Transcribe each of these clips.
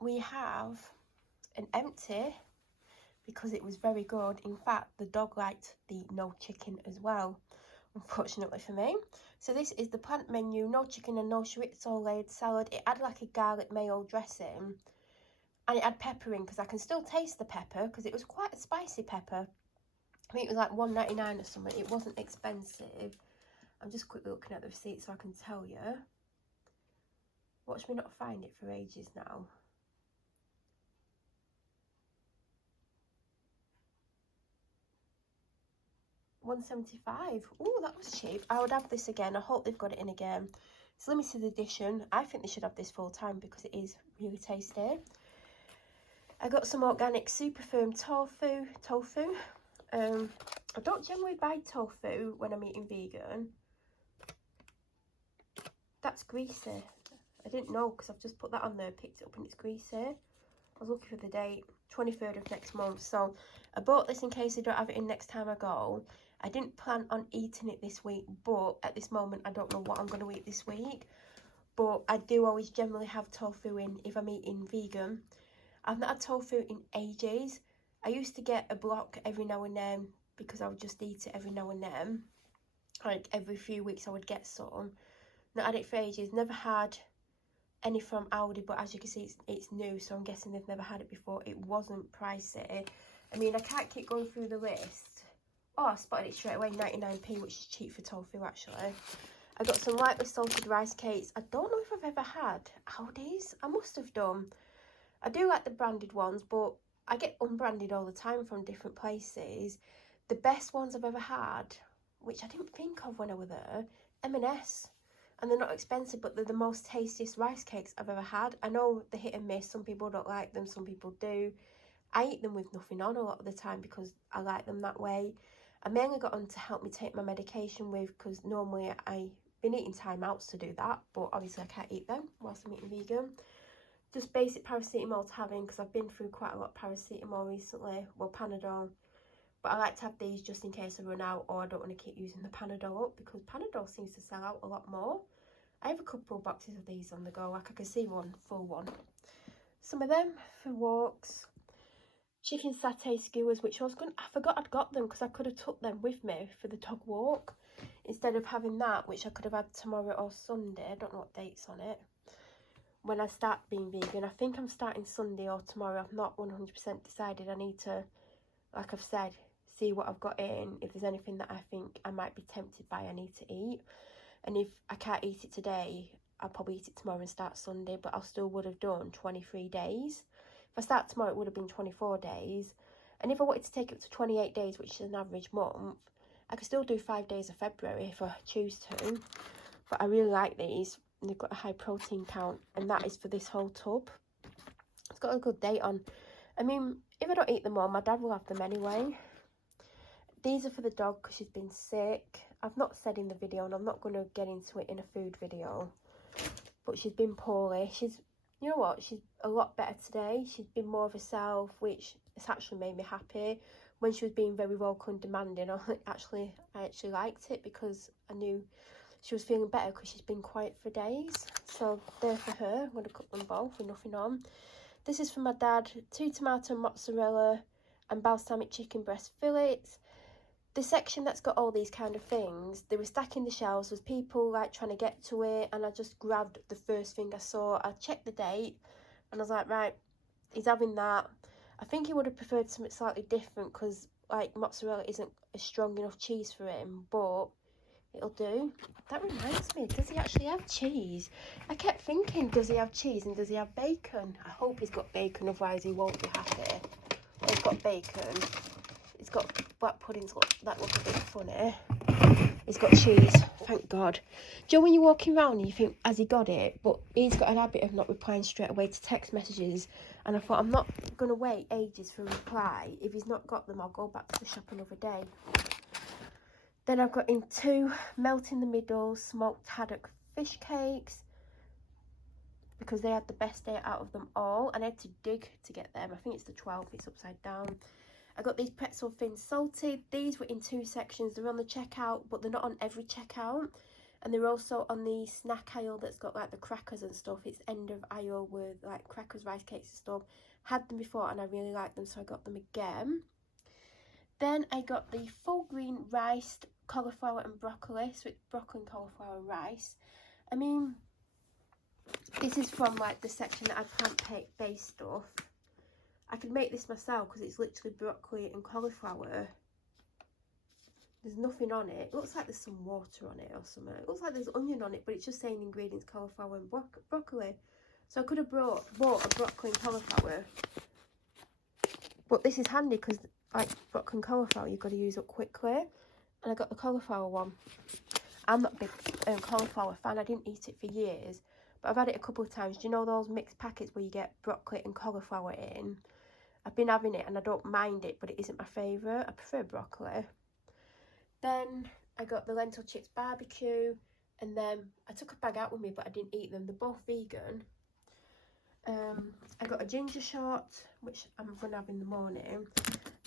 we have an empty because it was very good. In fact, the dog liked the no chicken as well, unfortunately for me. So this is the plant menu, no chicken and no chorizo laid salad. It had like a garlic mayo dressing and it had pepper in because I can still taste the pepper because it was quite a spicy pepper. I think it was like $1.99 or something. It wasn't expensive. I'm just quickly looking at the receipt so I can tell you. Watch me not find it for ages now. $1.75. Oh, that was cheap. I would have this again. I hope they've got it in again. It's limited edition. I think they should have this full time because it is really tasty. I got some organic super firm tofu. I don't generally buy tofu when I'm eating vegan. That's greasy. I didn't know because I've just put that on there, picked it up and it's greasy. I was looking for the date, 23rd of next month. So I bought this in case I don't have it in next time I go. I didn't plan on eating it this week, but at this moment I don't know what I'm going to eat this week. But I do always generally have tofu in if I'm eating vegan. I've not had tofu in ages. I used to get a block every now and then because I would just eat it every now and then. Like every few weeks I would get some. Not had it for ages. Never had any from Aldi, but as you can see it's new, so I'm guessing they've never had it before. It wasn't pricey. I mean, I can't keep going through the list. Oh, I spotted it straight away, 99p, which is cheap for tofu actually. I got some lightly salted rice cakes. I don't know if I've ever had Aldi's. I must have done. I do like the branded ones, but I get unbranded all the time from different places. The best ones I've ever had, which I didn't think of when I was there, M&S. And they're not expensive, but they're the most tastiest rice cakes I've ever had. I know they're hit and miss. Some people don't like them, some people do. I eat them with nothing on a lot of the time because I like them that way. I mainly got them to help me take my medication with, because normally I've been eating time outs to do that, but obviously I can't eat them whilst I'm eating vegan. Just basic paracetamol to have in because I've been through quite a lot of paracetamol recently. Well, Panadol. But I like to have these just in case I run out or I don't want to keep using the Panadol up, because Panadol seems to sell out a lot more. I have a couple of boxes of these on the go. Like I can see one, full one. Some of them for walks. Chicken satay skewers, which I forgot I'd got them because I could have took them with me for the dog walk. Instead of having that, which I could have had tomorrow or Sunday. I don't know what date's on it. When I start being vegan, I think I'm starting Sunday or tomorrow. I've not 100% decided. I need to, like I've said, see what I've got in. If there's anything that I think I might be tempted by, I need to eat. And if I can't eat it today, I'll probably eat it tomorrow and start Sunday, but I still would have done 23 days. If I start tomorrow, it would have been 24 days. And if I wanted to take it to 28 days, which is an average month, I could still do 5 days of February if I choose to. But I really like these. They've got a high protein count, and that is for this whole tub. It's got a good date on. I mean, if I don't eat them all, my dad will have them anyway. These are for the dog because she's been sick. I've not said in the video, and I'm not going to get into it in a food video, but she's been poorly. You know what, she's a lot better today. She's been more of herself, which has actually made me happy. When she was being very vocal and demanding, I actually liked it because I knew she was feeling better because she's been quiet for days. So they're for her. I'm going to cook them both with nothing on. This is for my dad. 2 tomato mozzarella and balsamic chicken breast fillets. The section that's got all these kind of things, they were stacking the shelves. There was people like trying to get to it, and I just grabbed the first thing I saw. I checked the date and I was like, right, he's having that. I think he would have preferred something slightly different because like mozzarella isn't a strong enough cheese for him, but it'll do. That reminds me, does he actually have cheese? I kept thinking, does he have cheese and does he have bacon? I hope he's got bacon, otherwise he won't be happy. Well, he's got bacon. It's got black puddings that look a bit funny. He's got cheese, thank God. Do you know when you're walking around and you think, has he got it? But he's got an habit of not replying straight away to text messages. And I thought, I'm not going to wait ages for a reply. If he's not got them, I'll go back to the shop another day. Then I've got in 2 melt in the middle smoked haddock fish cakes, because they had the best day out of them all. And I had to dig to get them. I think it's the 12, it's upside down. I got these pretzel fins salted. These were in 2 sections. They're on the checkout, but they're not on every checkout. And they're also on the snack aisle that's got like the crackers and stuff. It's end of aisle with like crackers, rice cakes and stuff. Had them before and I really liked them, so I got them again. Then I got the full green riced cauliflower and broccoli, so it's broccoli and cauliflower rice. I mean, this is from like the section that had plant-based stuff. I could make this myself because it's literally broccoli and cauliflower. There's nothing on it. It looks like there's some water on it or something. It looks like there's onion on it, but it's just saying ingredients cauliflower and broccoli. So I could have bought a broccoli and cauliflower. But this is handy because like broccoli and cauliflower, you've got to use up quickly. And I got the cauliflower one. I'm not a big cauliflower fan. I didn't eat it for years. But I've had it a couple of times. Do you know those mixed packets where you get broccoli and cauliflower in? I've been having it and I don't mind it, but it isn't my favourite. I prefer broccoli. Then I got the lentil chips barbecue, and then I took a bag out with me, but I didn't eat them. They're both vegan. I got a ginger shot, which I'm going to have in the morning.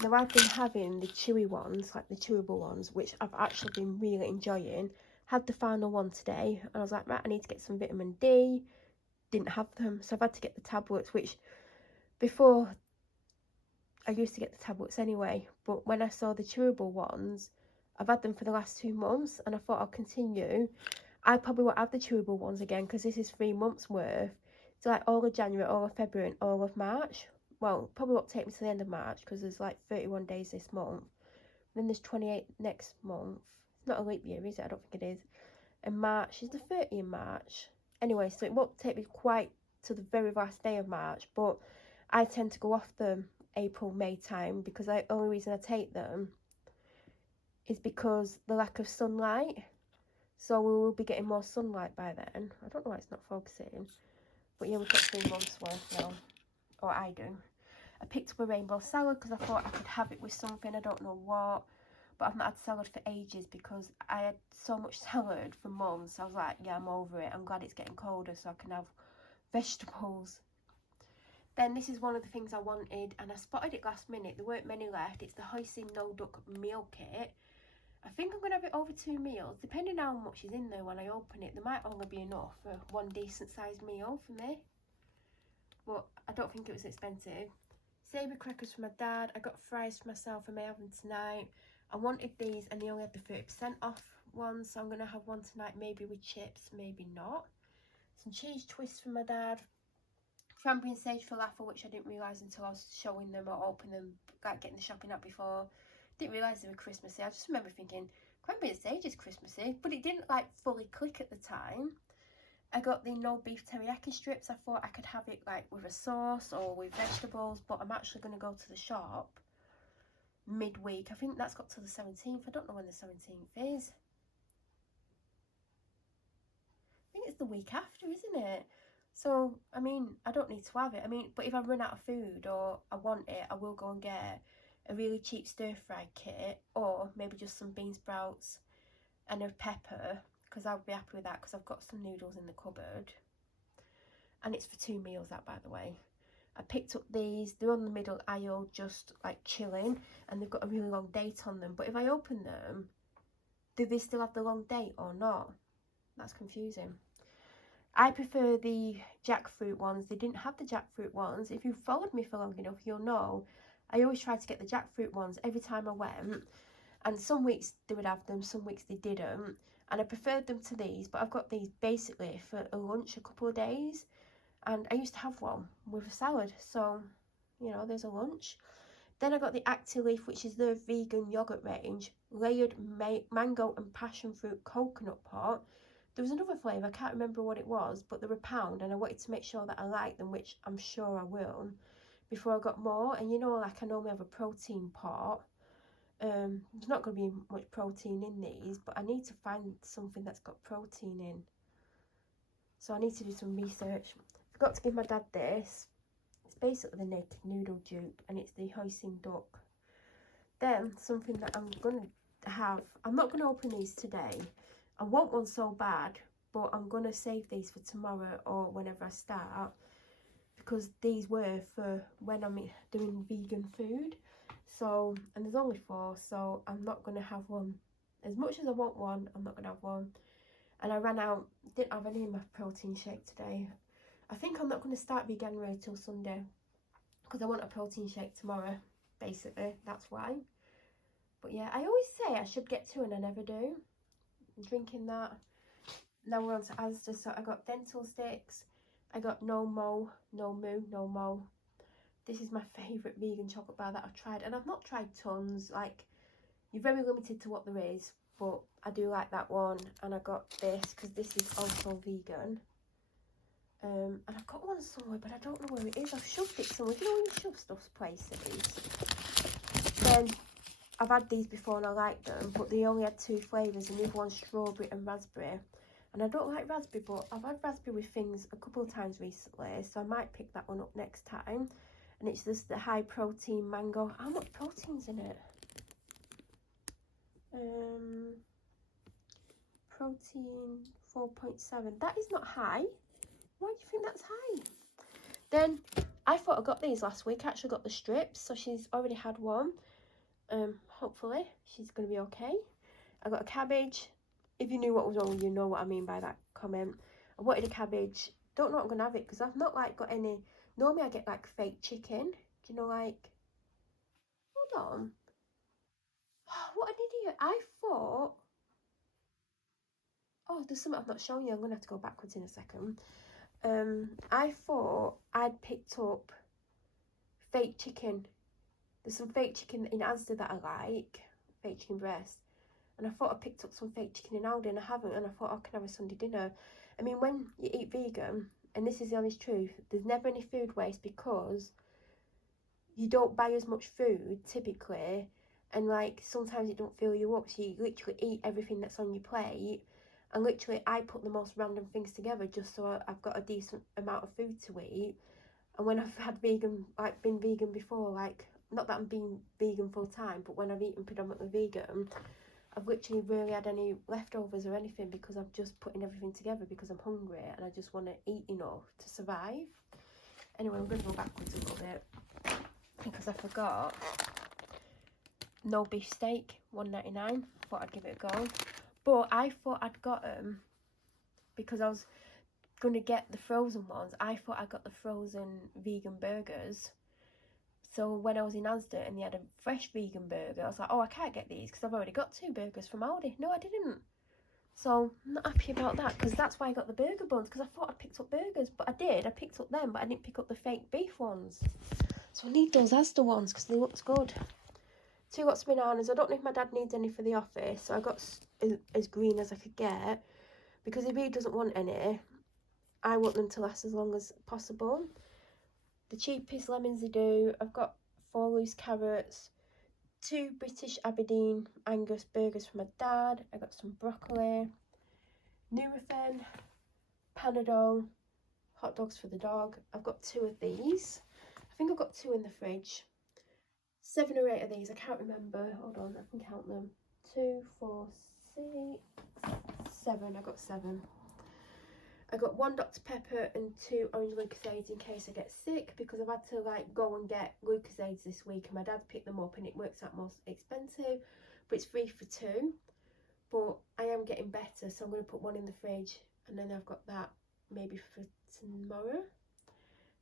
Now I've been having the chewy ones, like the chewable ones, which I've actually been really enjoying. Had the final one today, and I was like, right, I need to get some vitamin D. Didn't have them, so I've had to get the tablets, which before I used to get the tablets anyway, but when I saw the chewable ones, I've had them for the last 2 months and I thought I'll continue. I probably won't have the chewable ones again because this is 3 months worth. It's like all of January, all of February and all of March. Well, probably won't take me to the end of March because there's like 31 days this month. Then there's 28 next month. It's not a leap year, is it? I don't think it is. And March is the 30th in March. Anyway, so it won't take me quite to the very last day of March, but I tend to go off them April, May time because the only reason I take them is because the lack of sunlight. So we will be getting more sunlight by then. I don't know why it's not focusing. But yeah, we've got 3 months worth now. Or I do. I picked up a rainbow salad because I thought I could have it with something. I don't know what. But I've not had salad for ages because I had so much salad for months. I was like, yeah, I'm over it. I'm glad it's getting colder so I can have vegetables. Then this is one of the things I wanted and I spotted it last minute. There weren't many left. It's the hoisin no duck meal kit. I think I'm going to have it over 2 meals. Depending on how much is in there when I open it, there might only be enough for one decent sized meal for me. But I don't think it was expensive. Savoury crackers for my dad. I got fries for myself. I may have them tonight. I wanted these and they only had the 30% off ones. So I'm going to have one tonight, maybe with chips, maybe not. Some cheese twists for my dad. Cranberry and sage falafel, which I didn't realise until I was showing them or opening them, like getting the shopping out before. Didn't realise they were Christmassy. I just remember thinking, cranberry and sage is Christmassy, but it didn't like fully click at the time. I got the no beef teriyaki strips. I thought I could have it like with a sauce or with vegetables, but I'm actually going to go to the shop midweek. I think that's got to the 17th. I don't know when the 17th is. I think it's the week after, isn't it? So, I mean, I don't need to have it. I mean, but if I run out of food or I want it, I will go and get a really cheap stir-fry kit or maybe just some bean sprouts and a pepper because I'll be happy with that because I've got some noodles in the cupboard. And it's for 2 meals, that, by the way. I picked up these. They're on the middle aisle just like chilling and they've got a really long date on them. But if I open them, do they still have the long date or not? That's confusing. I prefer the jackfruit ones. They didn't have the jackfruit ones. If you've followed me for long enough, you'll know I always tried to get the jackfruit ones every time I went. And some weeks they would have them, some weeks they didn't. And I preferred them to these, but I've got these basically for a lunch a couple of days. And I used to have one with a salad. So, you know, there's a lunch. Then I got the Actileaf, which is their vegan yogurt range. Layered mango and passion fruit coconut pot. There was another flavour, I can't remember what it was, but they were £1 and I wanted to make sure that I liked them, which I'm sure I will, before I got more. And you know, like I normally have a protein pot. There's not going to be much protein in these, but I need to find something that's got protein in. So I need to do some research. Forgot to give my dad this. It's basically the naked noodle dupe and it's the hoisin duck. Then something that I'm going to have, I'm not going to open these today. I want one so bad, but I'm going to save these for tomorrow or whenever I start because these were for when I'm doing vegan food. So, and there's only 4, so I'm not going to have one. As much as I want one, I'm not going to have one. and I ran out, didn't have any in my protein shake today. I think I'm not going to start veganuary till Sunday because I want a protein shake tomorrow, basically, that's why. But yeah, I always say I should get 2 and I never do. I'm drinking that. Now we're on to Asda, so I got dental sticks, I got no mo. This is my favourite vegan chocolate bar that I've tried, and I've not tried tons, like, you're very limited to what there is, but I do like that one. And I got this, because this is also vegan. And I've got one somewhere, but I don't know where it is. I've shoved it somewhere. You know when you shove stuff places? Then, I've had these before and I like them, but they only had 2 flavours, and the other one's strawberry and raspberry. And I don't like raspberry, but I've had raspberry with things a couple of times recently, so I might pick that one up next time. And it's just the high protein mango. How much protein's in it? Protein 4.7. That is not high. Why do you think that's high? Then I thought I got these last week. I actually got the strips, so she's already had one. Hopefully she's gonna be okay. I got a cabbage. If you knew what was wrong, you know what I mean by that comment. I wanted a cabbage. Don't know what I'm gonna have it because I've not like got any. Normally I get like fake chicken. Do you know, like, hold on. What an idiot. I thought, oh, there's something I've not shown you. I'm gonna have to go backwards in a second. I thought I'd picked up fake chicken. There's some fake chicken in Asda that I like, fake chicken breast. And I thought I picked up some fake chicken in Aldi, and I haven't. And I thought, oh, I can have a Sunday dinner. I mean, when you eat vegan, and this is the honest truth, there's never any food waste because you don't buy as much food typically, and like sometimes it don't fill you up, so you literally eat everything that's on your plate. And literally I put the most random things together just so I've got a decent amount of food to eat. And when I've had vegan, like been vegan before, like, not that I'm being vegan full time, but when I've eaten predominantly vegan, I've literally rarely had any leftovers or anything because I'm just putting everything together because I'm hungry and I just want to eat enough to survive. Anyway, I'm going to go backwards a little bit because I forgot. No beef steak, $1.99. Thought I'd give it a go. But I thought I'd got them because I was going to get the frozen ones. I thought I got the frozen vegan burgers. So when I was in Asda and they had a fresh vegan burger, I was like, oh, I can't get these because I've already got 2 burgers from Aldi. No, I didn't. So I'm not happy about that because that's why I got the burger buns, because I thought I picked up burgers. But I did. I picked up them, but I didn't pick up the fake beef ones. So I need those Asda ones because they look good. 2 lots of bananas. I don't know if my dad needs any for the office, so I got as green as I could get because if he doesn't want any, I want them to last as long as possible. The cheapest lemons they do. I've got 4 loose carrots, 2 British Aberdeen Angus burgers for my dad. I got some broccoli, Nurofen, Panadol, hot dogs for the dog. I've got 2 of these. I think I've got 2 in the fridge. 7 or 8 of these. I can't remember. Hold on, I can count them. 2, 4, 6, 7. I got 7. I got 1 Dr Pepper and 2 orange Lucozades in case I get sick, because I've had to like go and get Lucozades this week and my dad picked them up and it works out more expensive, but it's free for 2. But I am getting better, so I'm going to put 1 in the fridge and then I've got that maybe for tomorrow.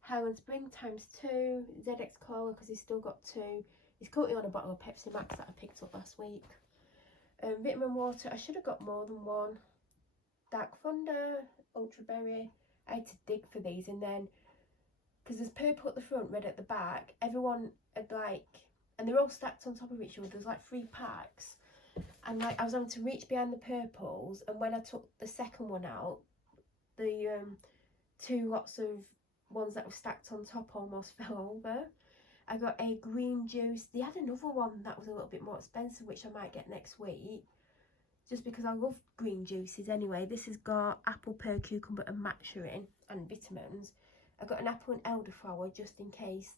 Highland Spring times 2, ZX Cola because he's still got 2. He's currently on a bottle of Pepsi Max that I picked up last week. Vitamin water, I should have got more than 1. Dark Thunder, Ultra Berry. I had to dig for these, and then because there's purple at the front, red at the back, everyone had like, and they're all stacked on top of each other. There's like 3 packs, and like I was having to reach behind the purples, and when I took the second one out, the 2 lots of ones that were stacked on top almost fell over. I got a green juice. They had another one that was a little bit more expensive, which I might get next week, just because I love green juices anyway. This has got apple, pear, cucumber and matcha in, and vitamins. I got an apple and elderflower just in case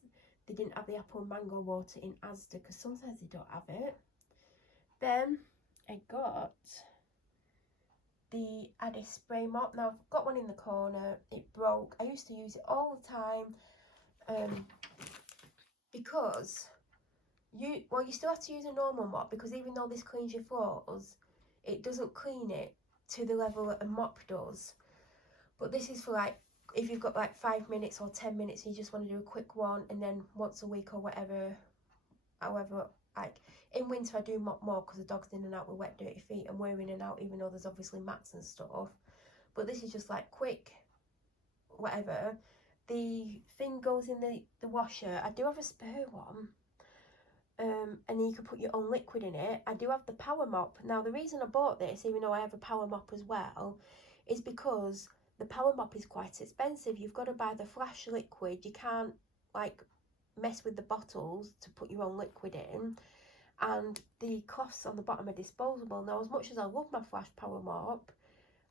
they didn't have the apple and mango water in Asda, because sometimes they don't have it. Then I got the Addis spray mop. Now I've got one in the corner. It broke. I used to use it all the time because you still have to use a normal mop, because even though this cleans your floors, it doesn't clean it to the level that a mop does. But this is for like, if you've got like 5 minutes or 10 minutes and you just want to do a quick one, and then once a week or whatever, however, like in winter I do mop more because the dog's in and out with wet dirty feet and we're in and out, even though there's obviously mats and stuff. But this is just like quick, whatever. The thing goes in the washer. I do have a spare one. And you can put your own liquid in it. I do have the power mop. Now the reason I bought this, even though I have a power mop as well, is because the power mop is quite expensive. You've got to buy the flash liquid. You can't like mess with the bottles to put your own liquid in, and the cloths on the bottom are disposable. Now as much as I love my flash power mop,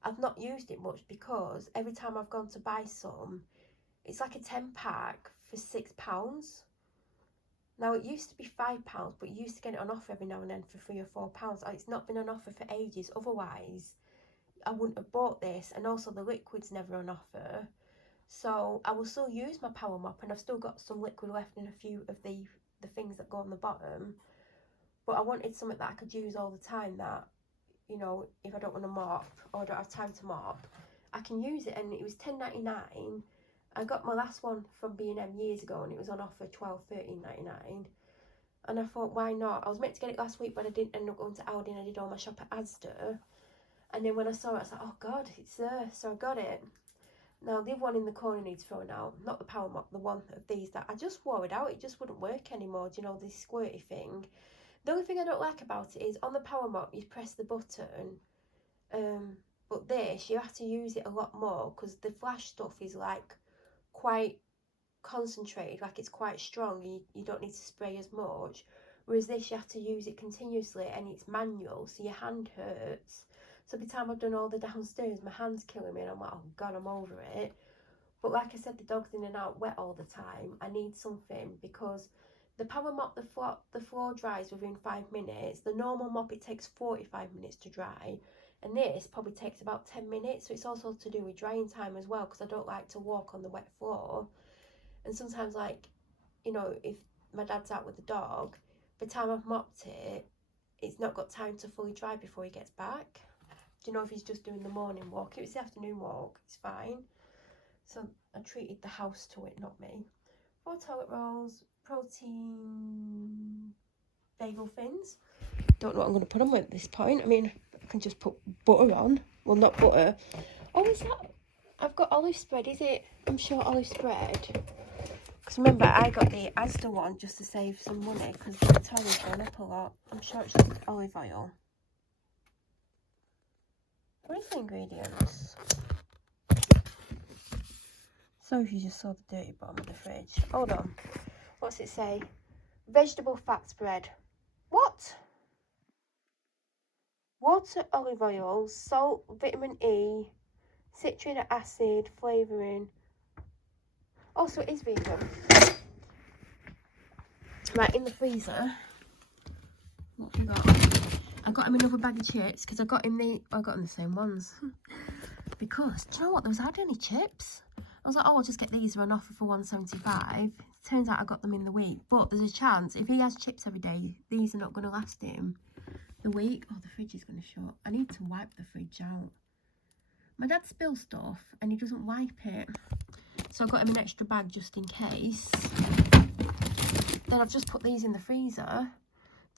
I've not used it much because every time I've gone to buy some, it's like a 10-pack for £6. Now it used to be £5, but you used to get it on offer every now and then for £3 or £4. It's not been on offer for ages, otherwise I wouldn't have bought this. And also the liquid's never on offer, so I will still use my power mop, and I've still got some liquid left in a few of the things that go on the bottom. But I wanted something that I could use all the time, that, you know, if I don't want to mop or don't have time to mop, I can use it. And it was £10.99. I got my last one from B&M years ago and it was on offer £12–13.99. And I thought, why not? I was meant to get it last week, but I didn't end up going to Aldi, and I did all my shop at Asda. And then when I saw it, I was like, oh God, it's there. So I got it. Now, the other one in the corner needs throwing out. Not the power mop, the one of these that I just wore it out. It just wouldn't work anymore. Do you know, this squirty thing? The only thing I don't like about it is on the power mop, you press the button. But this, you have to use it a lot more because the flash stuff is like quite concentrated, like it's quite strong. You don't need to spray as much. Whereas this, you have to use it continuously and it's manual, so your hand hurts. So by the time I've done all the downstairs, my hand's killing me and I'm like, oh God, I'm over it. But like I said, the dog's in and out wet all the time. I need something, because the power mop, the floor dries within 5 minutes. The normal mop, it takes 45 minutes to dry. And this probably takes about 10 minutes. So it's also to do with drying time as well, because I don't like to walk on the wet floor. And sometimes, like, you know, if my dad's out with the dog, by the time I've mopped it, it's not got time to fully dry before he gets back. Do you know, if he's just doing the morning walk? If it's the afternoon walk, it's fine. So I treated the house to it, not me. 4 toilet rolls, protein bagel thins. Don't know what I'm going to put on at this point. I mean, I can just put butter on. Well, not butter. Oh, is that? I've got olive spread, is it? I'm sure olive spread. Because remember, I got the Asda one just to save some money, because the toilet's gone up a lot. I'm sure it's just olive oil. What is the ingredients? So if you just saw the dirty bottom of the fridge. Hold on. What's it say? Vegetable fat spread. What? Water, olive oil, salt, vitamin E, citric acid, flavouring. Oh, so it is vegan. Right, in the freezer. What have we got? I got him another bag of chips, because I got him the same ones. Because, do you know what? There was hardly any chips. I was like, oh, I'll just get these. They're on offer for £1.75. Turns out I got them in the week. But there's a chance, if he has chips every day, these are not going to last him the week. Oh, the fridge is going to shut. I need to wipe the fridge out. My dad spills stuff and he doesn't wipe it. So I got him an extra bag just in case. Then I've just put these in the freezer.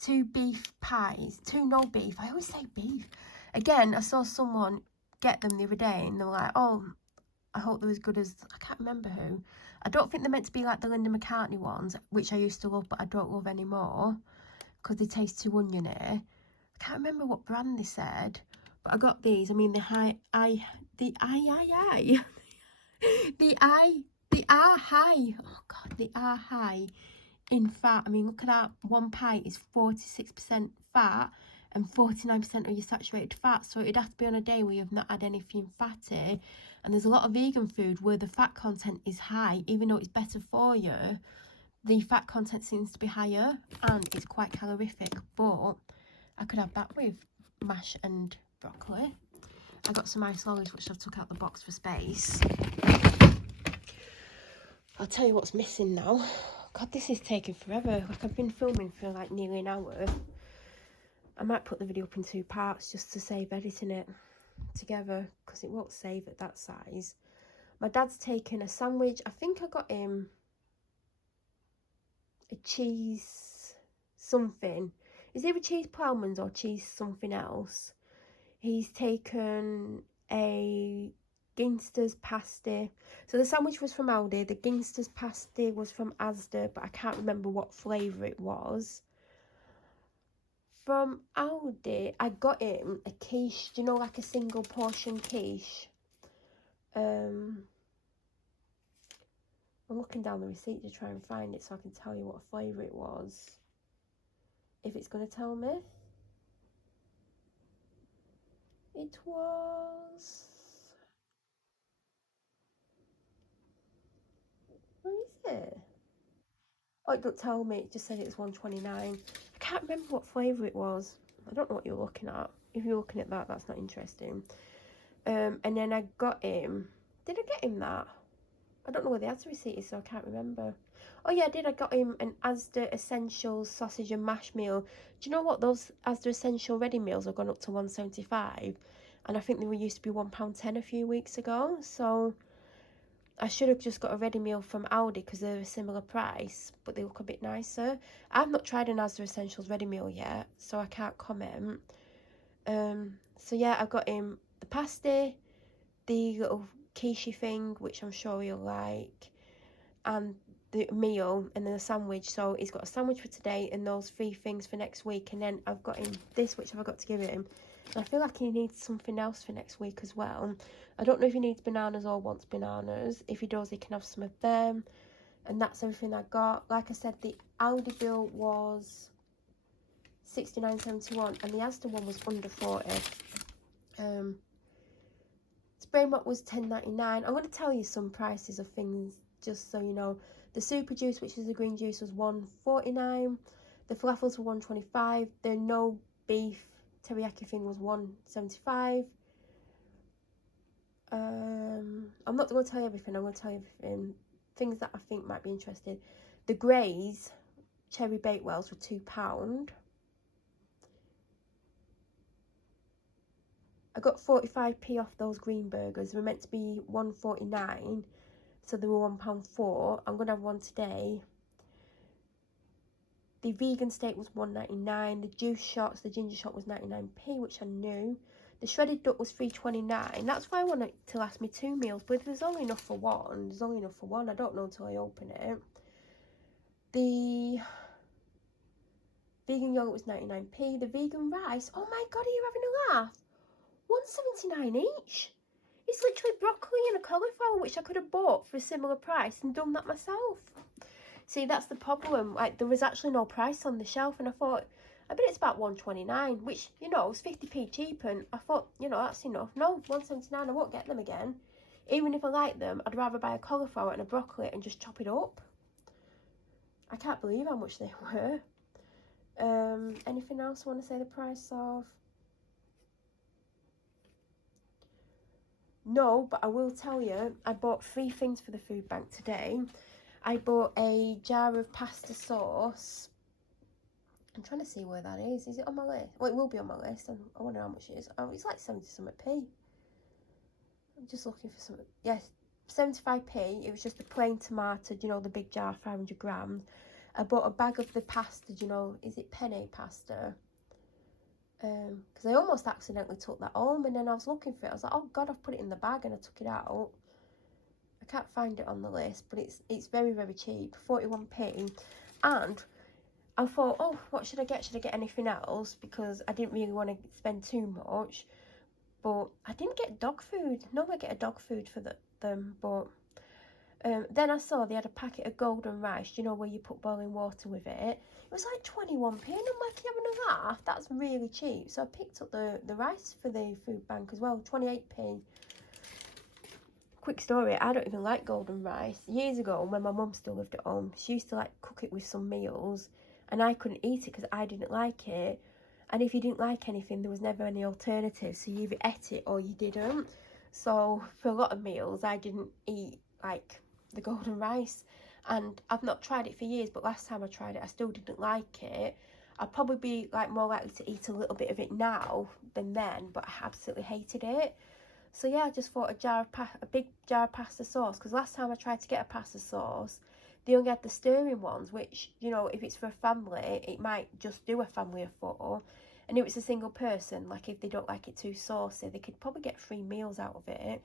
2 beef pies. 2 no beef. I always say beef. Again, I saw someone get them the other day and they were like, oh, I hope they're as good as, I can't remember who. I don't think they're meant to be like the Linda McCartney ones, which I used to love, but I don't love anymore because they taste too oniony. I can't remember what brand they said, but I got these. I mean, they are high. Oh God, they are high in fat. I mean, look at that. 1 pint is 46% fat and 49% of your saturated fat. So it'd have to be on a day where you've not had anything fatty. And there's a lot of vegan food where the fat content is high, even though it's better for you. The fat content seems to be higher and it's quite calorific, but I could have that with mash and broccoli. I got some ice lollies, which I've took out the box for space. I'll tell you what's missing now. God, this is taking forever. Like, I've been filming for like nearly an hour. I might put the video up in 2 parts just to save editing it. together because it won't save at that size. My dad's taken a sandwich. I think I got him a cheese something. Is it either cheese ploughmans or cheese something else? He's taken a Ginster's pasty. So the sandwich was from Aldi. The Ginster's pasty was from Asda, but I can't remember what flavour it was. From Aldi, I got him a quiche. Do you know, like a single portion quiche? I'm looking down the receipt to try and find it so I can tell you what flavour it was. If it's going to tell me. It was... Where is it? Oh, it doesn't tell me. It just said it was $1.29. I can't remember what flavour it was. I don't know what you're looking at. If you're looking at that, that's not interesting. And then I got him... Did I get him that? I don't know where the Asda receipt is, so I can't remember. Oh yeah, I did. I got him an Asda Essentials sausage and mash meal. Do you know what? Those Asda Essential ready meals have gone up to $1.75. And I think they were used to be £1.10 a few weeks ago. So I should have just got a ready meal from Aldi because they're a similar price, but they look a bit nicer. I've not tried an Asda Essentials ready meal yet, so I can't comment. So yeah, I got him the pasty, the little quiche thing, which I'm sure he'll like, and the meal, and then a sandwich. So he's got a sandwich for today and those 3 things for next week. And then I've got him this, which I've got to give him. And I feel like he needs something else for next week as well. I don't know if he needs bananas or wants bananas. If he does, he can have some of them. And that's everything I got. Like I said, the Aldi bill was $69.71 and the Asda one was under 40. Spray mop was $10.99. I'm going to tell you some prices of things just so you know. The super juice, which is the green juice, was $1.49. The falafels were $1.25. The no beef teriyaki thing was $1.75. I'm not going to tell you everything. I'm going to tell you everything. Things that I think might be interesting. The Grays cherry bakewells were £2. I got 45p off those green burgers. They were meant to be $1.49, so they were £1.04. I'm going to have one today. The vegan steak was $1.99. The juice shots, the ginger shot was 99p, which I knew. The shredded duck was $3.29. That's why I want it to last me 2 meals, but there's only enough for one. There's only enough for one. I don't know until I open it. The vegan yogurt was 99p. The vegan rice, oh my god, are you having a laugh? $1.79 each. It's literally broccoli and a cauliflower, which I could have bought for a similar price and done that myself. See, that's the problem. Like, there was actually no price on the shelf, and I thought, I bet it's about $1.29, which, you know, was 50p cheaper, and I thought, you know, that's enough. No, $1.79, I won't get them again. Even if I like them, I'd rather buy a cauliflower and a broccoli and just chop it up. I can't believe how much they were. Anything else I want to say the price of? No, but I will tell you, I bought 3 things for the food bank today. I bought a jar of pasta sauce. I'm trying to see where that is. Is it on my list? Well, it will be on my list. I wonder how much it is. Oh, it's like 70-something-p. I'm just looking for something. Yes, 75p. It was just a plain tomato, you know, the big jar, 500 grams. I bought a bag of the pasta, you know, is it penne pasta? Because I almost accidentally took that home, and then I was looking for it. I was like, oh god, I've put it in the bag, and I took it out. I can't find it on the list, but it's very, very cheap, 41p. And I thought, oh, what should I get? Should I get anything else? Because I didn't really want to spend too much. But I didn't get dog food. Normally I get a dog food for them, but then I saw they had a packet of golden rice, you know, where you put boiling water with it. It was like 21p, and I'm like, you having a laugh? That's really cheap. So I picked up the rice for the food bank as well, 28p. Quick story, I don't even like golden rice. Years ago, when my mum still lived at home, she used to like cook it with some meals, and I couldn't eat it because I didn't like it. And if you didn't like anything, there was never any alternative, so you either ate it or you didn't. So for a lot of meals, I didn't eat like the golden rice, and I've not tried it for years, but last time I tried it, I still didn't like it. I'd probably be like more likely to eat a little bit of it now than then, but I absolutely hated it. So yeah, I just thought a big jar of pasta sauce, because last time I tried to get a pasta sauce, they only had the stirring ones, which, you know, if it's for a family, it might just do a family of 4. And if it's a single person, like if they don't like it too saucy, they could probably get 3 meals out of it.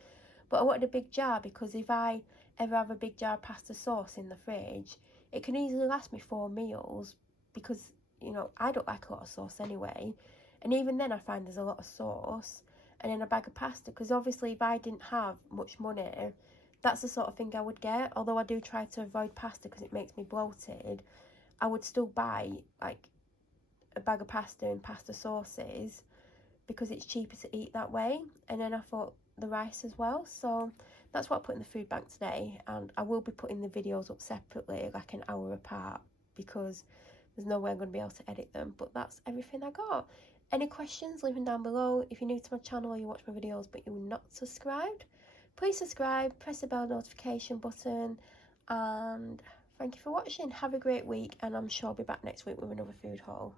But I wanted a big jar, because if I ever have a big jar of pasta sauce in the fridge, it can easily last me 4 meals, because, you know, I don't like a lot of sauce anyway. And even then I find there's a lot of sauce. And then a bag of pasta, because obviously if I didn't have much money, that's the sort of thing I would get. Although I do try to avoid pasta because it makes me bloated, I would still buy like a bag of pasta and pasta sauces, because it's cheaper to eat that way. And then I thought the rice as well. So that's what I put in the food bank today, and I will be putting the videos up separately, like an hour apart, because there's no way I'm going to be able to edit them. But that's everything I got. Any questions, leave them down below. If you're new to my channel or you watch my videos but you're not subscribed, please subscribe, press the bell notification button, and thank you for watching. Have a great week, and I'm sure I'll be back next week with another food haul.